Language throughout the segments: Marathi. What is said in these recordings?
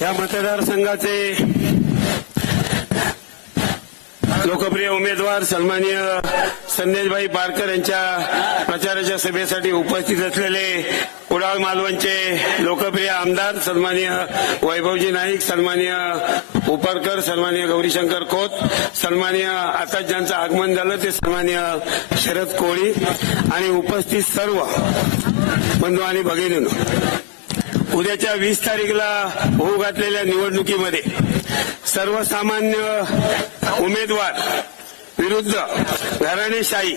या मतदारसंघाचे लोकप्रिय उमेदवार सन्माननीय संदेशभाई पारकर यांच्या प्रचाराच्या सभेसाठी उपस्थित असलेले कुडाळ मालवणचे लोकप्रिय आमदार सन्माननीय वैभवजी नाईक सन्माननीय उपरकर सन्माननीय गौरीशंकर खोत सन्माननीय आता ज्यांचं आगमन झालं ते सन्माननीय शरद कोळी आणि उपस्थित सर्व बंधू आणि भगिनी उद्याच्या वीस तारीखला होऊ घातलेल्या निवडणुकीमध्ये सर्वसामान्य उमेदवार विरुद्ध घराणेशाही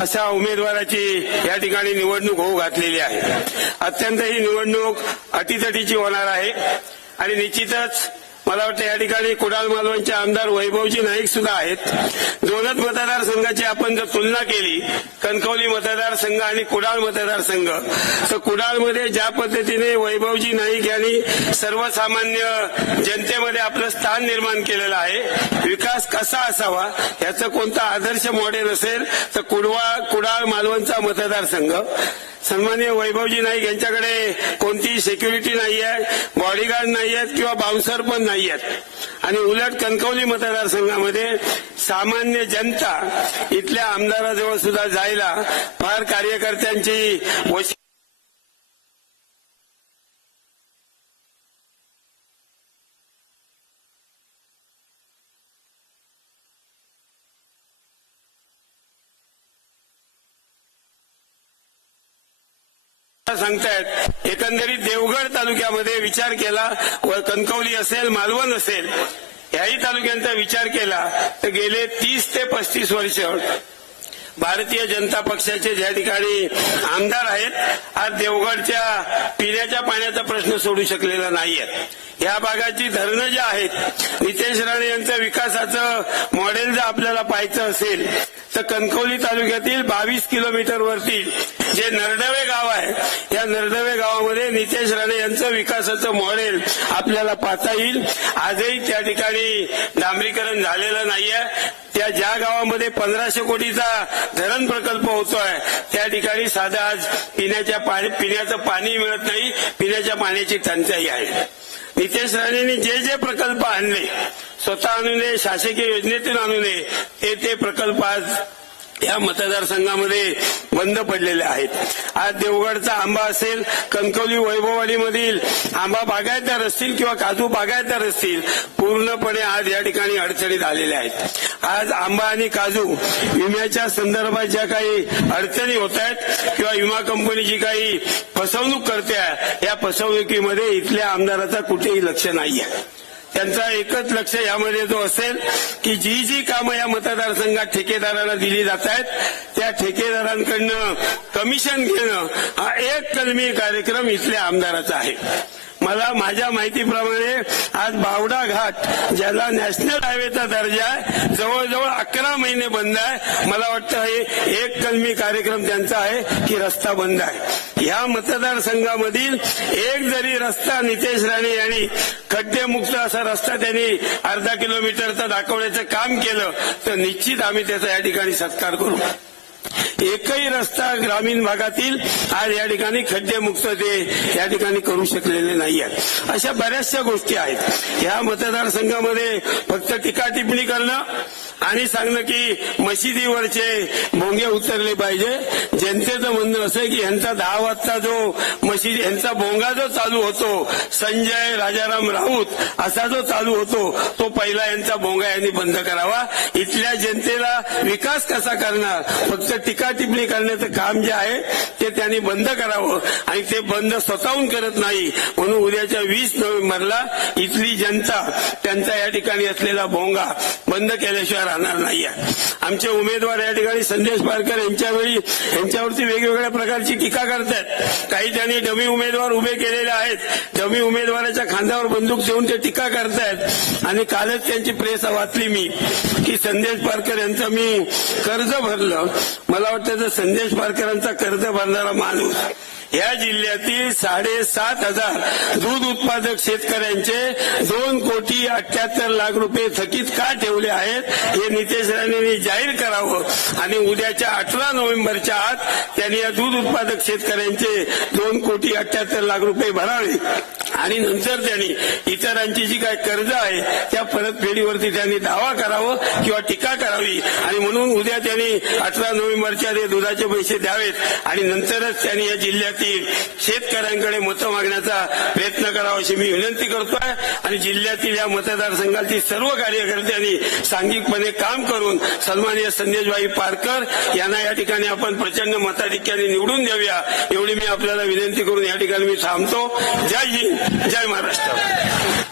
अशा उमेदवाराची या ठिकाणी निवडणूक होऊ घातलेली आहे अत्यंत ही निवडणूक अटीतटीची होणार आहे आणि निश्चितच मला वाटतं या ठिकाणी कुडाळ मालवणचे आमदार वैभवजी नाईक सुद्धा आहेत दोनच मतदारसंघाची आपण जर तुलना केली कणकवली मतदारसंघ आणि कुडाळ मतदारसंघ तर कुडाळमध्ये ज्या पद्धतीने वैभवजी नाईक यांनी सर्वसामान्य जनतेमध्ये आपलं स्थान निर्माण केलेलं आहे विकास कसा असावा याचं कोणता आदर्श मॉडेल असेल तर कुडवा कुडाळ मालवणचा मतदारसंघ सन्मान्य वैभवजी नाईक यांच्याकडे कोणतीही सेक्युरिटी नाही आहे बॉडीगार्ड नाही आहेत किंवा बाउन्सर पण नाही आहेत आणि उलट कणकवली मतदारसंघामध्ये सामान्य जनता इथल्या आमदाराजवळ सुद्धा जायला फार कार्यकर्त्यांची सांगतायत एकंदरीत देवगड तालुक्यामध्ये विचार केला व कणकवली असेल मालवण असेल याही तालुक्यांचा विचार केला तर गेले तीस ते पस्तीस वर्ष भारतीय जनता पक्षाचे ज्या ठिकाणी आमदार आहेत आज देवगडच्या पिण्याच्या पाण्याचा प्रश्न सोडू शकलेला नाहीये या भागाची धरणं जी आहेत नितेश राणे यांचं विकासाचं मॉडेल जर आपल्याला पाहायचं असेल तर कणकवली तालुक्यातील बावीस किलोमीटर वरती जे नरडवे गाव आहे या नरडवे गावामध्ये नितेश राणे यांचं विकासाचं मॉडेल आपल्याला पाहता येईल आजही त्या ठिकाणी डांबरीकरण झालेलं नाहीये त्या ज्या गावामध्ये पंधराशे कोटीचा धरण प्रकल्प होतोय त्या ठिकाणी साधा आज पिण्याच्या पिण्याचं पाणी मिळत नाही पिण्याच्या पाण्याची टंचाई आहे नितेश राणेंनी जे जे प्रकल्प आणले स्वतः आणू नये शासकीय योजनेतून आणू नये ते ते प्रकल्प आज या मतदारसंघामध्ये बंद पडलेले आहेत आज देवगडचा आंबा असेल कणकवली वैभववाडीमधील आंबा बागायतदार असतील किंवा काजू बागायतदार असतील पूर्णपणे आज या ठिकाणी अडचणीत आलेले आहेत आज आंबा आणि काजू विम्याच्या संदर्भात ज्या काही अडचणी होत आहेत किंवा विमा कंपनी जी काही फसवणूक करते या फसवणुकीमध्ये इथल्या आमदाराचा कुठेही लक्ष नाही आहे त्यांचा एकच लक्ष यामध्ये जो असेल की जी जी कामं या मतदारसंघात ठेकेदारांना दिली जात आहेत त्या ठेकेदारांकडनं कमिशन घेणं हा एक कलमी कार्यक्रम इथल्या आमदाराचा आहे मला माझ्या माहितीप्रमाणे आज बावडा घाट ज्याला नॅशनल हायवेचा दर्जा आहे जवळजवळ अकरा महिने बंद आहे मला वाटतं हे एक कलमी कार्यक्रम त्यांचा आहे की रस्ता बंद आहे या मतदारसंघामधील एक जरी रस्ता नितेश राणे यांनी खड्डेमुक्त असा रस्ता त्यांनी अर्धा किलोमीटरचा दाखवण्याचं काम केलं तर निश्चित आम्ही त्याचा या ठिकाणी सत्कार करू एकही रस्ता ग्रामीण भागातील आज या ठिकाणी खड्डेमुक्त ते या ठिकाणी करू शकलेले नाही आहेत अशा बऱ्याचशा गोष्टी आहेत या मतदारसंघामध्ये फक्त टीका टिप्पणी करणं आणि सांगणं की मशिदीवरचे भोंगे उतरले पाहिजे जनतेचं म्हणणं असं की यांचा दहा वाजता जो मशिदी यांचा भोंगा जो चालू होतो संजय राजाराम राऊत असा जो चालू होतो तो पहिला यांचा भोंगा यांनी बंद करावा इथल्या जनतेला विकास कसा करणार फक्त टीका टिप्पणी करण्याचं काम जे आहे ते त्यांनी बंद करावं आणि ते बंद स्वतःहून करत नाही म्हणून उद्याच्या वीस नोव्हेंबरला इथली जनता त्यांचा या ठिकाणी असलेला भोंगा बंद केल्याशिवाय राहणार नाही आमचे उमेदवार या ठिकाणी संदेश पारकर यांच्यावेळी यांच्यावरती वेगवेगळ्या प्रकारची टीका करतात काही त्यांनी डमी उमेदवार उभे केलेले आहेत डमी उमेदवाराच्या खांद्यावर बंदूक देऊन ते टीका करतायत आणि कालच त्यांची प्रेस वाचली मी की संदेश पारकर यांचं मी कर्ज भरलं मला वाटतं संदेश पारकरांचा कर्ज भरला करणारा माणूस या जिल्ह्यातील साडेसात हजार दूध उत्पादक शेतकऱ्यांचे दोन कोटी अठ्याहत्तर लाख रुपये थकीत का ठेवले आहेत हे नितेश राणेंनी जाहीर करावं आणि उद्याच्या अठरा नोव्हेंबरच्या आत त्यांनी या दूध उत्पादक शेतकऱ्यांचे दोन कोटी अठ्याहत्तर लाख रुपये भरावे आणि नंतर त्यांनी इतरांची जी काय कर्ज आहे त्या परतफेडीवरती त्यांनी दावा करावा किंवा टीका करावी आणि म्हणून उद्या त्यांनी अठरा नोव्हेंबरच्या ते दुधाचे पैसे द्यावेत आणि नंतरच त्यांनी या जिल्ह्यातील शेतकऱ्यांकडे मतं मागण्याचा प्रयत्न करावा अशी मी विनंती करतोय आणि जिल्ह्यातील या मतदारसंघातील सर्व कार्यकर्त्यांनी सांघिकपणे काम करून सन्माननीय संदेशभाई पारकर यांना या ठिकाणी आपण प्रचंड मताधिक्याने निवडून देऊया एवढी मी आपल्याला विनंती करून या ठिकाणी मी थांबतो जय हिंद जय महाराष्ट्र